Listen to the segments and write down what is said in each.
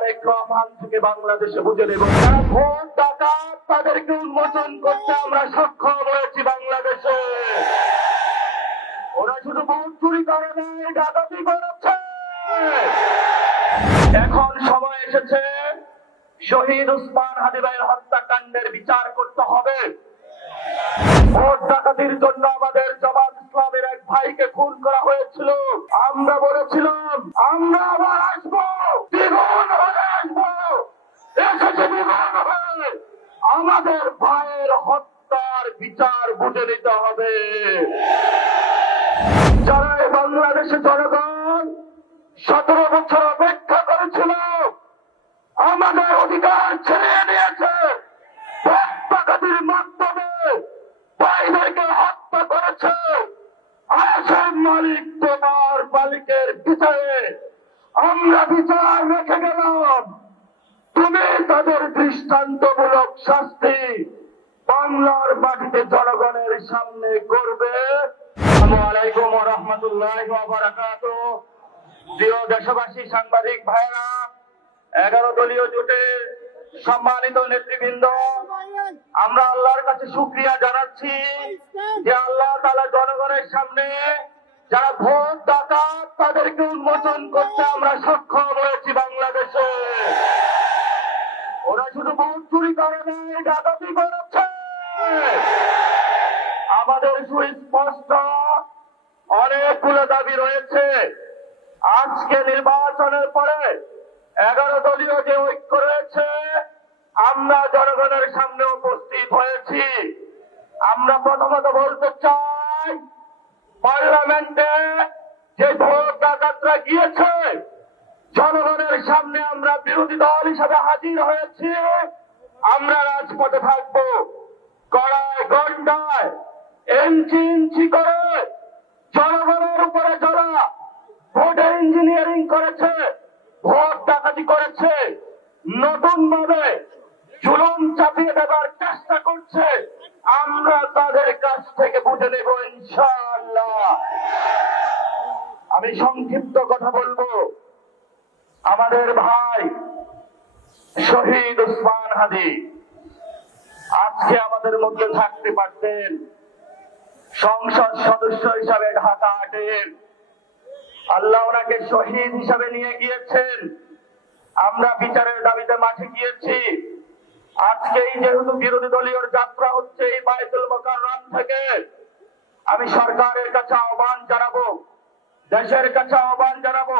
তারেক রহমান থেকে বাংলাদেশে বুঝে নেব, যারা ভোট ডাকাত তাদেরকে উন্মোচন করতে আমরা সক্ষম হয়েছি বাংলাদেশে। ওরা শুধু ভোট চুরি করে নাই, ডাকাতি করেছে। এখন সময় এসেছে শহীদ ওসমান হাদি ভাইয়ের হত্যাকাণ্ডের বিচার করতে হবে। ভোট ডাকাতির জন্য আমাদের জামাত ইসলামের এক ভাইকে খুন করা হয়েছিল। আমরা বলেছিলাম আমরা আবার আসবো, দ্বিগুণ হয়ে আসবো, এসেছে দ্বিগুণ হয়ে। আমাদের ভাইয়ের হত্যার বিচার বুঝে নিতে হবে। যারা বাংলাদেশে জনগণ 17 বছর অপেক্ষা করেছিল, আমাদের অধিকার ছিনিয়ে নিয়েছে, ভোট ডাকাতির মাধ্যমে ভাইদেরকে হত্যা করেছে। আসল মালিক তোমার মালিকের বিচারে আমরা বিচার রেখে গেলাম। তুমি তাদের দৃষ্টান্তমূলক শাস্তি বাংলার মাটিতে জনগণের সামনে করবে। আসসালামু আলাইকুম ওয়া রাহমাতুল্লাহি ওয়া বারাকাতুহু। প্রিয় দেশবাসী, সাংবাদিক ভাইরা, 11 দলীয় জোটের সম্মানিত নেতৃবৃন্দ, আমরা আল্লাহর কাছে শুকরিয়া জানাচ্ছি যে আল্লাহ তাআলা জনগণের সামনে যারা ভোট ডাকাত তাদেরকে উন্মোচন করতে আমরা সক্ষম হয়েছি বাংলাদেশে। ওরা শুধু ভোট চুরি করে নাই, ডাকাতি করেছে। আমাদের সুস্পষ্ট অনেকগুলো দাবি রয়েছে। আজকে নির্বাচনের পরে 11 দলীয় যে ঐক্য রয়েছে, আমরা জনগণের সামনে উপস্থিত হয়েছি। আমরা প্রথমত বলতে চাই, পার্লামেন্টে যে ভোট ডাকাতরা গিয়েছে, জনগণের সামনে আমরা বিরোধী দল হিসাবে হাজির হয়েছি। আমরা রাজপথে থাকবো, গড়ায় গন্ডায় ইঞ্চি ইঞ্চি করে জনগণের উপরে যারা ভোটের ইঞ্জিনিয়ারিং করেছে, ভোট ডাকাতি করেছে, নতুন ভাবে জুলুম চাপিয়ে দেবার চেষ্টা করছে, আমরা তাদের কাছ থেকে বুঝে নেব ইনশাআল্লাহ। আমি সংক্ষিপ্ত কথা বলবো। আমাদের ভাই শহীদ ওসমান হাদি আজকে আমাদের মধ্যে থাকতে পারতেন, সংসদ সদস্য হিসাবে ঢাকা আটেন। আল্লাহ ওনাকে শহীদ হিসাবে নিয়ে গিয়েছেন। আমরা বিচারের দাবিতে মাঠে গিয়েছি। আজকেই যেহেতু বিরোধী দলীয় যাত্রা হচ্ছে এই বায়তুল মুকাররম থেকে, আমি সরকারের কাছে আহ্বান জানাবো, দেশের কাছে আহ্বান জানাবো,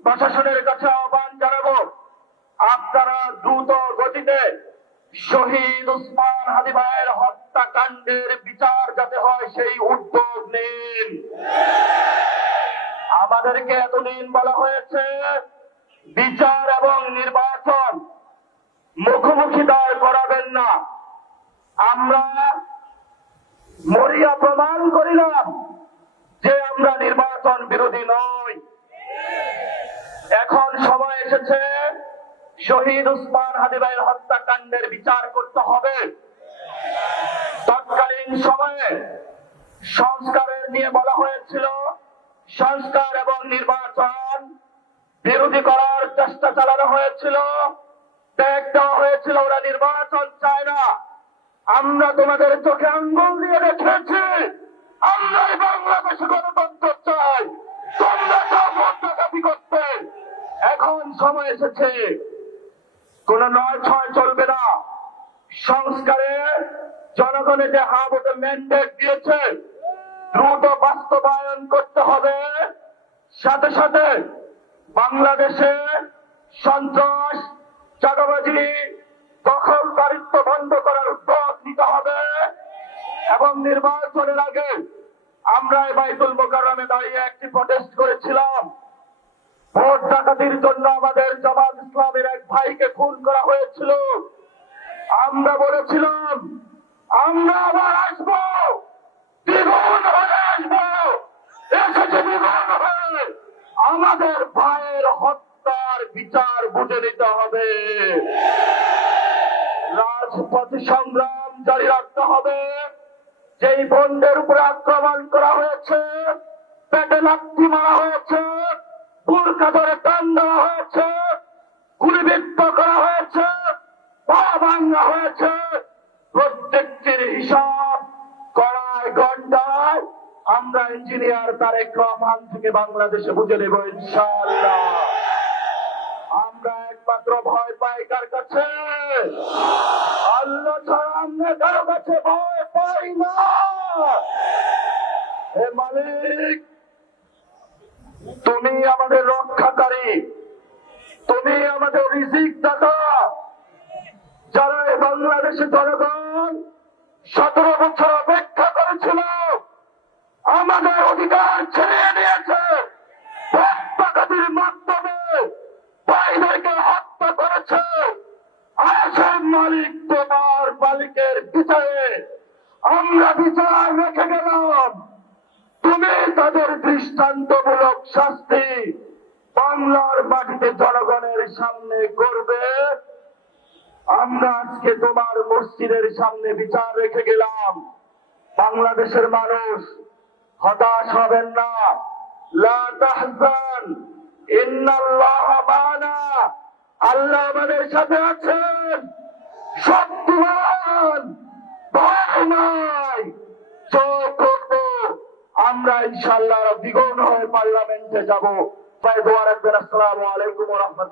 প্রশাসনের কাছে আহ্বান জানাবো, আপনারা দ্রুত গতিতে শহীদ ওসমান হাদি ভাইয়ের হত্যাকাণ্ডের বিচার যাতে হয় সেই উদ্যোগ নিন। আমাদেরকে এতদিন বলা হয়েছে বিচার এবং নির্বাচন মুখোমুখি দাঁড় করাবেন না। আমরা মরিয়া প্রমাণ করিলাম যে আমরা নির্বাচন বিরোধী নই। এখন সময় এসেছে শহীদ ওসমান হাদি ভাইয়ের হত্যাকাণ্ডের বিচার করতে হবে। তৎকালীন সময়ে সংস্কারের নিয়ে বলা হয়েছিল, সংস্কার এবং নির্বাচন বিরোধী করার চেষ্টা চালানো হয়েছিল, ত্যাগ দেওয়া হয়েছিল, ওরা নির্বাচন চায় না। আমরা তোমাদের চোখে আঙ্গুল দিয়ে দেখেছি, আমরাই বাংলাদেশে গণতন্ত্র চাই, তোমরা সব ভোট ডাকাতি করতে। এখন সময় এসেছে, কোন নয় ছয় চলবে না। সংস্কারে জনগণে যে হা ভোটে ম্যান্ডেট দিয়েছে, দ্রুত বাস্তবায়ন করতে হবে। সাথে সাথে বাংলাদেশে সন্ত্রাস, চাঁদাবাজি, দখলদারিত্ব বন্ধ করার উদ্যোগ নিতে হবে। এবং নির্বাচনের আগে আমরা বায়তুল মুকাররমে দাঁড়িয়ে একটি প্রটেস্ট করেছিলাম। ভোট ডাকাতির জন্য আমাদের জামাত ইসলামের এক ভাইকে খুন করা হয়েছিল। আমরা বলেছিলাম আমরা আবার আসবো, দ্বিগুণ হয়ে আসবো, এসেছে দ্বিগুণ হয়ে। আমাদের ভাইয়ের হত্যার বিচার বুঝে নিতে হবে। রাজপথ সংগ্রাম জারি রাখতে হবে। যেই বন্ডের উপরে আক্রমণ করা হয়েছে, পেটে লাথি মারা হয়েছে, বুরকা ধরে টান দেওয়া হয়েছে, গুলিবিদ্ধ করা হয়েছে, পা ভাঙা হয়েছে, প্রত্যেকটির হিসাব কড়ায় ঘন্টায় আমরা ইঞ্জিনিয়ার তারেক রহমান থেকে বাংলাদেশে বুঝে নেব ইনশাআল্লাহ। আমরা একমাত্র ভয় পাই কার কাছে? আল্লাহ ছাড়া আমরা কারো কাছে ভয় পাই না। হে মালিক, তুমি আমাদের রক্ষাকারী, তুমি আমাদের রিজিক দাতা। যারা এই বাংলাদেশের জনগণ 17 বছর অপেক্ষা করেছিল, আমাদের অধিকার ছিনিয়ে নিয়েছে, রক্তপাতের মাধ্যমে ভাইদেরকে হত্যা করেছে। আসেন মালিক, তোমার মালিকের বিচারে আমরা বিচার রেখে গেলাম। তুমি তাদের দৃষ্টান্তমূলক শাস্তি বাংলার মাটিতে জনগণের সামনে করবে। আমরা আজকে তোমার মসজিদের সামনে বিচার রেখে গেলাম। বাংলাদেশের মানুষ হতাশ হবেন না। লা তাহজান, ইন্নাল্লাহা মা'ানা। আল্লাহ আমাদের সাথে আছেন, শক্তিমান, ভয় নাই। আমরা ইনশাআল্লাহ দ্বিগুণ হয়ে পার্লামেন্টে যাব। দোয়া রাখবেন। আসসালামু আলাইকুম ওয়া রাহমাতুল্লাহ।